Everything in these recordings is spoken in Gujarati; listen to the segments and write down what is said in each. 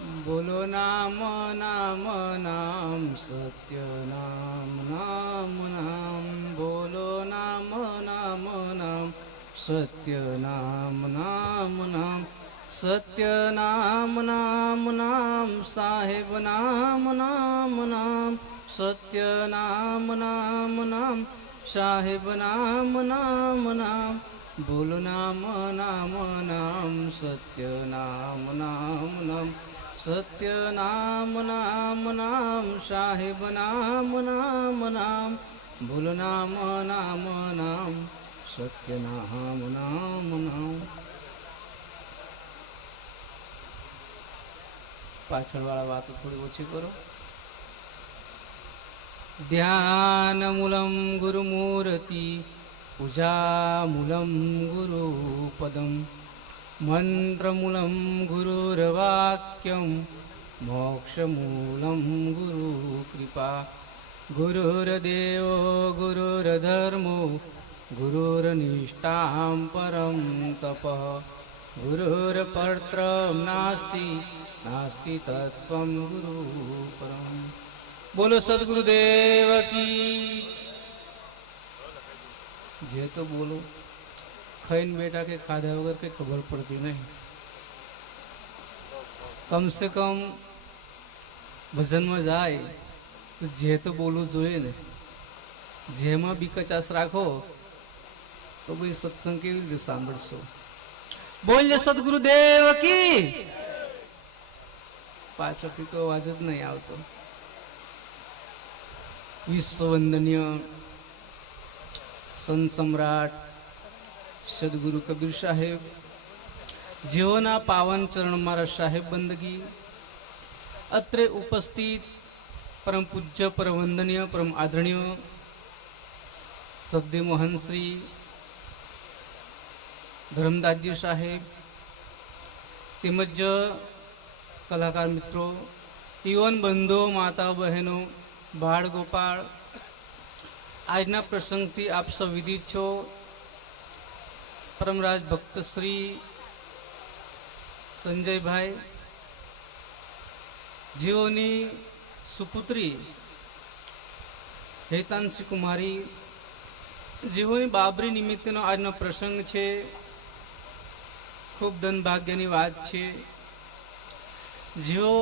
બોલો નામ નામ નામ સત્ય નામ નામ નામ બોલો નામ નામ નામ સત્ય નામ નામ નામ સત્ય નામ નામ નામ સાહેબ નામ નામ નામ સત્ય નામ નામ નામ સાહેબ નામ નામ નામ બોલો નામ નામ નામ સત્ય નામ નામ નામ સત્ય નામ નામ નામ સાહેબ નામ નામ નામ બોલો નામ નામ નામ સત્ય નામ નામ નામ. પાછળ વાળા વાતો થોડી ઓછી કરો. ધ્યાન મૂલમ ગુરુમૂર્તિ પૂજા મૂલમ ગુરુપદમ મંત્રમૂલમ ગુરુર્વાક્યમ મોક્ષમૂલમ ગુરુકૃપા ગુરુર્દેવો ગુરુર્ધર્મો ગુરુર્નિષ્ઠાં પરમ તપઃ ગુરુર્પરત્ર નાસ્તિ નાસ્તિ તત્વં ગુરુ પરમ. બોલો સદગુરુદેવ કી. જે તો બોલો ખાઈને બેઠા કે ખાધા વગર કઈ ખબર પડતી નહીં. કમ સે કમ ભજનમાં જાય તો જે તો બોલવું જોઈએ ને. જેમાં બી કચાશ રાખો તો ભાઈ સત્સંગ કેવી રીતે સાંભળશો. બોલ્ય સદગુરુદેવ કી. પાછળથી તો અવાજ જ નહીં આવતો. વિશ્વવંદનીય સંત સમ્રાટ સદગુરુ કબીર સાહેબ જેઓના પાવન ચરણ મારા સાહેબ બંદગી અત્રે ઉપસ્થિત પરમ પૂજ્ય પરમ વંદનીય પરમ આદરણીય સદદેવ મોહન શ્રી ધર્મદાસજી સાહેબ તેમજ કલાકાર મિત્રો, યુવાન બંધુઓ, માતા બહેનો, બાળ ગોપાળ, આજના પ્રસંગથી આપ સૌ વિદિત છો. પરમરાજ ભક્ત શ્રી સંજયભાઈ જેઓની સુપુત્રી હેતાંશી કુમારી જેઓની બાબરી નિમિત્તનો આજનો પ્રસંગ છે. ખૂબ ધન ભાગ્યની વાત છે. જેઓ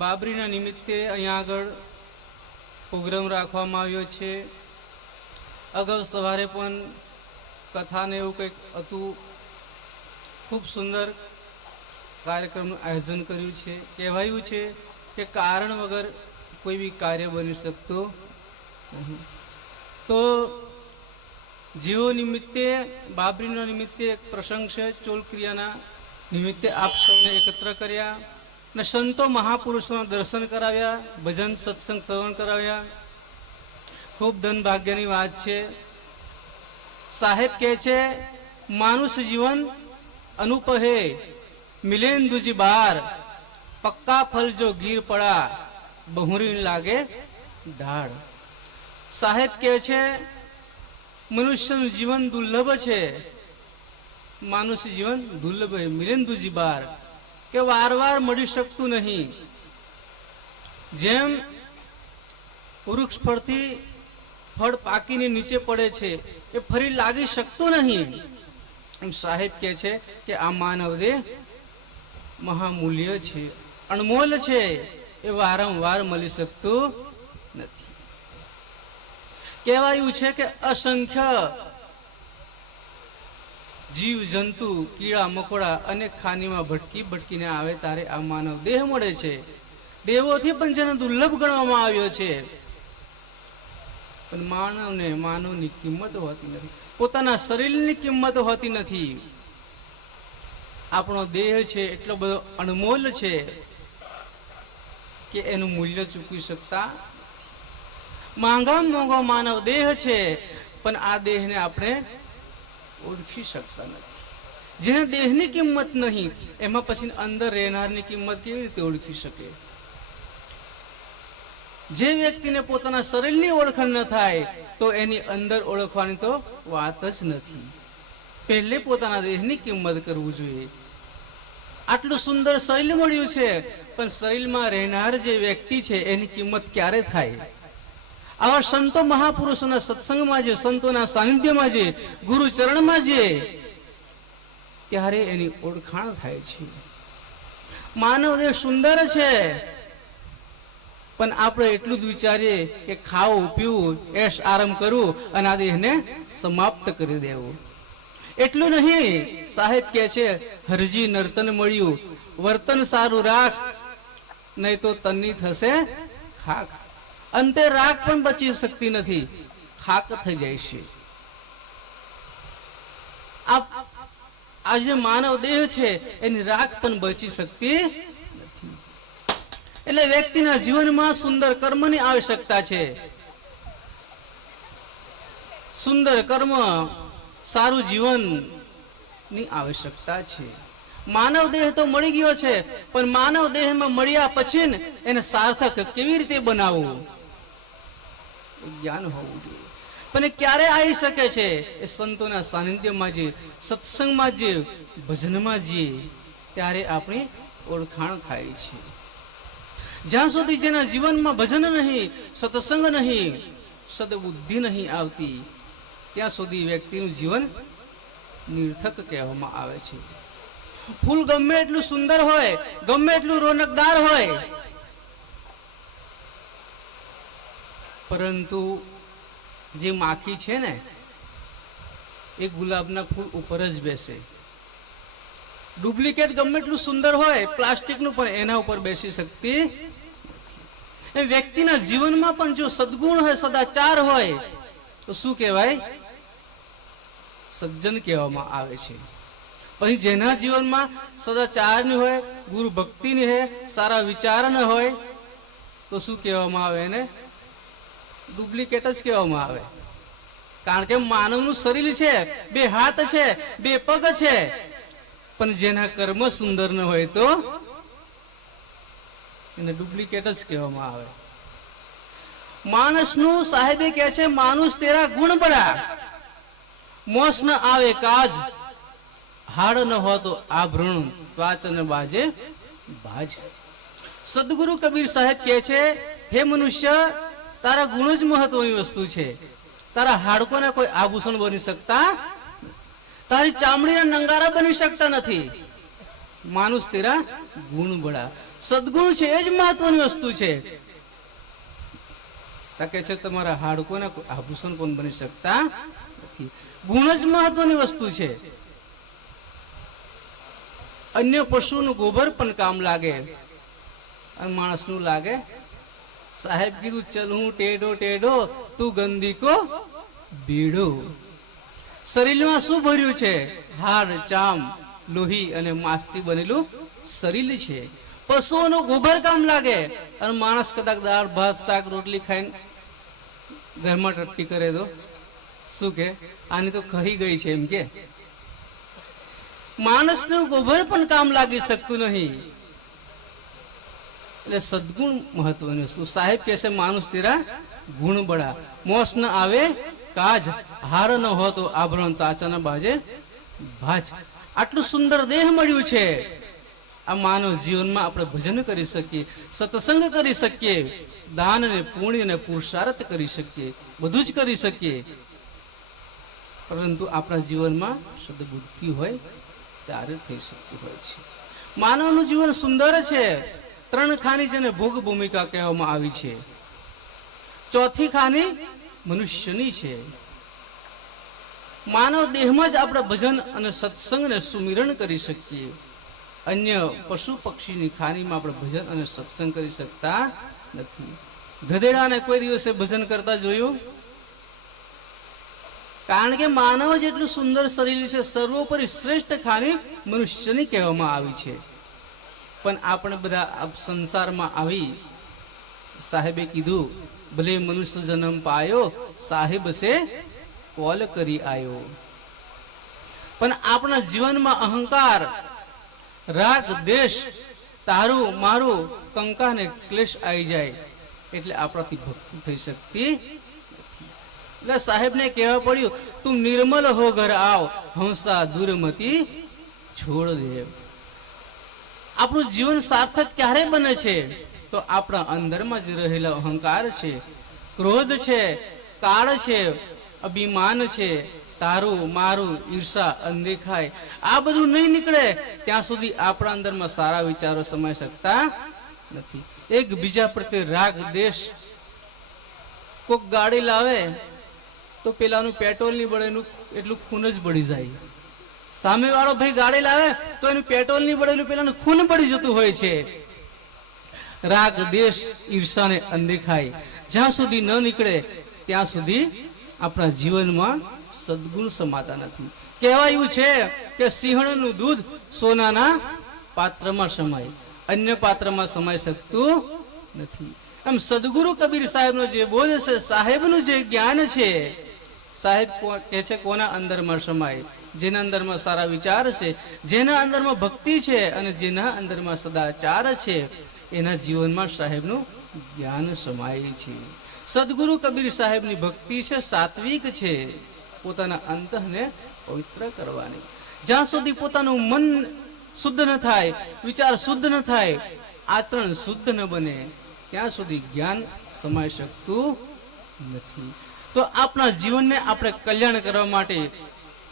બાબરીના નિમિત્તે અહીંયા આગળ પ્રોગ્રામ રાખવામાં આવ્યો છે. અગાઉ સવારે પણ કથાને એવું કંઈક હતું. ખૂબ સુંદર કાર્યક્રમનું આયોજન કર્યું છે. કહેવાયું છે કે કારણ વગર કોઈ બી કાર્ય બની શકતું નહીં. તો જેઓ નિમિત્તે બાબરીના નિમિત્તે એક પ્રસંગ છે, ચોલક્રિયાના નિમિત્તે આપ સૌને એકત્ર કર્યા અને સંતો મહાપુરુષોના દર્શન કરાવ્યા, ભજન સત્સંગ શ્રવણ કરાવ્યા. ખૂબ ધન ભાગ્યની વાત છે. સાહેબ કહે છે માનુષ જીવન અનુપ હે મિલેન્દુજી બાર પક્કા ફલ જો ગીર પડા બહુરી લાગે ઢાળ. સાહેબ કહે છે મનુષ્યનું જીવન દુર્લભ છે. માનુષ જીવન દુર્લભ હે મિલેન્દુજી બાર કે વારવાર મળી શકતું નહીં. જેમ વૃક્ષ પરથી ફળ પાકીને નીચે પડે છે એ ફરી લાગી શકતું નહીં. સાહેબ કહે છે કે આ માનવ દેહ મહામૂલ્ય છે, અણમોલ છે, એ વારંવાર મળી શકતું નથી. કહેવાયું છે કે અસંખ્ય જીવ જંતુ કીડા મકોડા અને ખાનીમાં ભટકી ભટકીને આવે ત્યારે આ માનવ દેહ મળે છે. દેવોથી પણ જેને દુર્લભ ગણવામાં આવ્યો છે. પણ માનવને માનવની કિંમત હોતી નથી, પોતાના શરીરની કિંમત હોતી નથી. આપણો દેહ છે એટલો બધો અણમોલ છે કે એનું મૂલ્ય ચૂકવી શકતા. માંગામાં મોંઘો માનવ દેહ છે પણ આ દેહને આપણે ઓળખી શકતા નથી. જેને દેહની કિંમત નહીં એમાં પછી અંદર રહેનારની કિંમત કેવી રીતે ઓળખી શકે. જે વ્યક્તિને પોતાના શરીરની ઓળખાણ ન થાય તો એની અંદર ઓળખવાની તો વાત જ નથી. પહેલે પોતાના દેહની કિંમત કરવું જોઈએ. આટલું સુંદર શરીર મળ્યું છે, પણ શરીરમાં રહેનાર જે વ્યક્તિ છે એની કિંમત ક્યારે થાય? આવા સંતો મહાપુરુષોના સત્સંગમાં જે, સંતોના સાનિધ્યમાં જે, ગુરુ ચરણમાં જે, ત્યારે એની ઓળખાણ થાય છે. માનવ દેહ સુંદર છે, પણ આપણે એટલું જ વિચારીએ કે ખાવું પીવું એશ આરામ કરવું અને આ દેહને સમાપ્ત કરી દેવું. એટલું નહીં, સાહેબ કહે છે હરજી નર્તન મળ્યું, વર્તન સારું રાખ, નહીં તો તન્ની થશે ખાક. અંતે રાખ પણ બચી શકતી નથી, ખાક થઈ જાય છે. આ જે માનવ દેહ છે એની રાખ પણ બચી શકતી નથી. એટલે વ્યક્તિના જીવનમાં સુંદર કર્મની આવશ્યકતા છે. સુંદર કર્મ, સારું જીવન ની આવશ્યકતા છે. માનવ દેહ તો મળી ગયો છે, પણ માનવ દેહમાં મળ્યા પછી એને સાર્થક કેવી રીતે બનાવવું, જ્ઞાન હોવું જોઈએ. પણ એ ક્યારે આવી શકે છે? એ સંતોના સાનિધ્યમાં જે, સત્સંગમાં જે, ભજનમાં જે, ત્યારે આપણી ઓળખાણ થાય છે. જ્યાં સુધી જેના જીવનમાં ભજન નહીં, સત્સંગ નહીં, સદબુદ્ધિ નહીં આવતી, ત્યાં સુધી વ્યક્તિનું જીવન નિર્થક કહેવામાં આવે છે. ફૂલ ગમે એટલું સુંદર હોય, ગમે એટલું રોનકદાર હોય, પરંતુ જે માખી છે ને એ ગુલાબના ફૂલ ઉપર જ બેસે. ડુપ્લિકેટ ગમે એટલું સુંદર હોય પ્લાસ્ટિકનું, પણ એના ઉપર બેસી શકતી. એ વ્યક્તિના જીવનમાં પણ જો સદગુણ હોય, સદાચાર હોય, તો શું કહેવાય? સજ્જન કહેવામાં આવે છે. પછી જેના જીવનમાં સદાચારની હોય, ગુરુ ભક્તિની હોય, સારા વિચાર ન હોય, તો શું કહેવામાં આવે? એને ડુપ્લિકેટ જ કહેવામાં આવે. કારણ કે માનવનું શરીર છે, બે હાથ છે, બે પગ છે, પણ જેના કર્મ સુંદર ન હોય તો એને ડુપ્લિકેટ જ કહેવામાં આવે. માણસનું સાહેબે કહે છે, માનુષ તેરા ગુણ બડા, મોસ ન આવે કાજ, હાડ ન હો તો આભરણ, વાચન બાજે બાજ. સદગુરુ કબીર સાહેબ કહે છે, હે મનુષ્ય, તારા ગુણ જ મહત્વની વસ્તુ છે. તારા હાડકોને કોઈ આભૂષણ બની શકતા, તારી ચામડીના નંગારા બની શકતા નથી. માનુષ તેરા ગુણ બડા, સદગુણ છે એ જ મહત્વની વસ્તુ છે. કે છે તમારા હાડકોને કોઈ આભૂષણ પણ બની શકતા નથી. ગુણ જ મહત્વની વસ્તુ છે. અન્ય પશુનું ગોબર પણ કામ લાગે અને માણસનું લાગે? સાહેબ કીધું, ચલ હું ટેઢો ટેઢો, તું ગંદી કો બીડો. શરીરમાં શું ભર્યું છે? હાડ, ચામ, લોહી અને માંસથી બનેલું શરીર છે. પશુઓનું ગોબર કામ લાગે અને માણસ કદાચ દાળ ભાત શાક રોટલી ખાઈને ઘરમાં ટટ્ટી કરે તો શું કે? આની તો ખરી ગઈ છે એમ કે. માણસનું ગોબર પણ કામ લાગી શકતું નહીં. એટલે સદગુણ મહત્વનું વસ્તુ. સાહેબ કહે છે, માણસ તેરા ગુણ બડા, મોસ ન આવે કાજ, હાર ન હો તો આભરણ, તાચા ન બાજે ભાજ. આટલું સુંદર દેહ મળ્યું છે. આ માનવ જીવનમાં આપણે ભજન કરી શકીએ, સત્સંગ કરી શકીએ, દાન ને પુણ્ય ને પુરુષાર્થ કરી શકીએ, બધું જ કરી શકીએ. પરંતુ આપણા જીવનમાં સદબુદ્ધિ હોય ત્યારે થઈ શકતું હોય છે. માનવનું જીવન સુંદર છે. 3 ખાની જેને ભોગ ભૂમિકા કહેવામાં આવી છે. ચોથી ખાની મનુષ્યની છે. માનવ દેહમાં જ આપણે ભજન અને સત્સંગ ને સુમિરણ કરી શકીએ. અન્ય પશુ પક્ષીની ખાનીમાં આપણે ભજન અને સત્સંગ કરી શકતા નથી. ગધેડાને કોઈ દિવસે ભજન કરતા જોયું? કારણ કે માનવ જેટલું સુંદર શરીર છે, સર્વોપરી શ્રેષ્ઠ ખાની મનુષ્યની કહેવામાં આવી છે. પણ આપણે બધા સંસારમાં આવી, સાહેબે કીધું, ભલે મનુષ્ય જન્મ પાયો, સાહેબ સે કોલ કરી આયો. પણ આપણા જીવનમાં અહંકાર, રાગ, દેશ, તારું મારું, કંકા ને ક્લેશ આવી જાય એટલે આપણાથી ભક્તિ થઈ શકતી નથી. એટલે સાહેબને કહેવા પડ્યું, તું નિર્મલ હો ઘર આવ, હંસા દુર્મતી છોડ દે. આપણું જીવન સાર્થક ક્યારે બને છે? તો આપણા અંદરમાં જ રહેલો અહંકાર છે, ક્રોધ છે, કાળ છે, અભિમાન છે, તારું મારું, ઈર્ષા, અનદેખાય, આ બધું નહીં નીકળે ત્યાં સુધી આપણા અંદરમાં સારા વિચારો સમાઈ શકતા નથી. એક બીજા પ્રત્યે રાગ દેશ. કોક ગાડી લાવે તો પેલાનું પેટ્રોલ નહીં બળે, એટલું ખૂન જ બળી જાય. સામે વાળો ભાઈ ગાડી લાવે તો એનું પેટ્રોલ નહીં બળેલું પેલાનું ખૂન બળી જતું હોય છે. રાગ દેશ ઈર્ષા ને અનદેખાય જ્યાં સુધી ન નીકળે ત્યાં સુધી આપણા જીવનમાં સદગુણ સમાતા નથી. કહેવાયું છે કે સિંહણનું દૂધ સોનાના પાત્રમાં સમાય, અન્ય પાત્રમાં સમાઈ શકતું નથી. એમ સદગુરુ કબીર સાહેબનો જે બોધ છે, સાહેબનું જે જ્ઞાન છે, સાહેબ કહે છે કોના અંદરમાં સમાય? જેના અંદરમાં સારા વિચાર છે, જેના અંદરમાં ભક્તિ છે અને જેના અંદરમાં સદાચાર છે, એના જીવનમાં સાહેબનું જ્ઞાન સમાય છે. સદગુરુ કબીર સાહેબની ભક્તિ છે, સાત્વિક છે, પોતાના અંતઃને પવિત્ર કરવાની. જ્યાં સુધી પોતાનું મન શુદ્ધ ન થાય, વિચાર શુદ્ધ ન થાય, આચરણ શુદ્ધ ન બને ત્યાં સુધી જ્ઞાન સમાઈ શકતું નથી. તો આપણા જીવનને આપણે કલ્યાણ કરવા માટે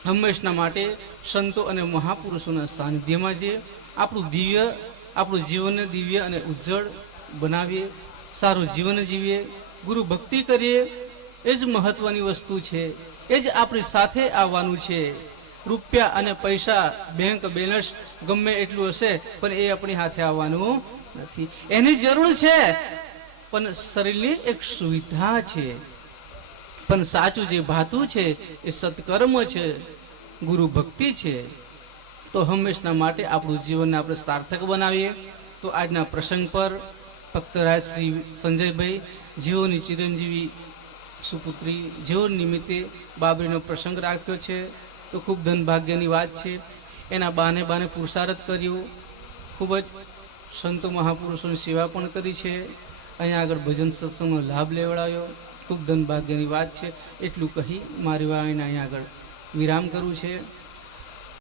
હંમેશના માટે સંતો અને મહાપુરુષોના સાનિધ્યમાં જઈએ, આપણું જીવનને દિવ્ય અને ઉજ્જળ બનાવીએ, સારું જીવન જીવીએ, ગુરુ ભક્તિ કરીએ. એ જ મહત્વની વસ્તુ છે, એ જ આપણી સાથે આવવાનું છે. રૂપિયા અને પૈસા, બેંક બેલેન્સ ગમે એટલું હશે પણ એ આપણી હાથે આવવાનું નથી. એની જરૂર છે પણ શરીરની એક સુવિધા છે. પણ સાચું જે ભાતું છે એ સત્કર્મ છે, ગુરુ ભક્તિ છે. તો હંમેશના માટે આપણું જીવનને આપણે સાર્થક બનાવીએ. તો આજના પ્રસંગ પર ભક્તરાજ શ્રી સંજયભાઈ જેઓની ચિરંજીવી સુપુત્રી જેઓ નિમિત્તે બાબરીનો પ્રસંગ રાખ્યો છે, તો ખૂબ ધનભાગ્યની વાત છે. એના બાને પુરુષાર્થ કર્યો, ખૂબ જ સંતો મહાપુરુષોની સેવા પણ કરી છે, અહીંયા આગળ ભજન સત્સંગનો લાભ લેવડાવ્યો. ખૂબ ધનભાગ્યની વાત છે. એટલું કહી મારી વાણીને અહીંયા આગળ વિરામ કરવું છે.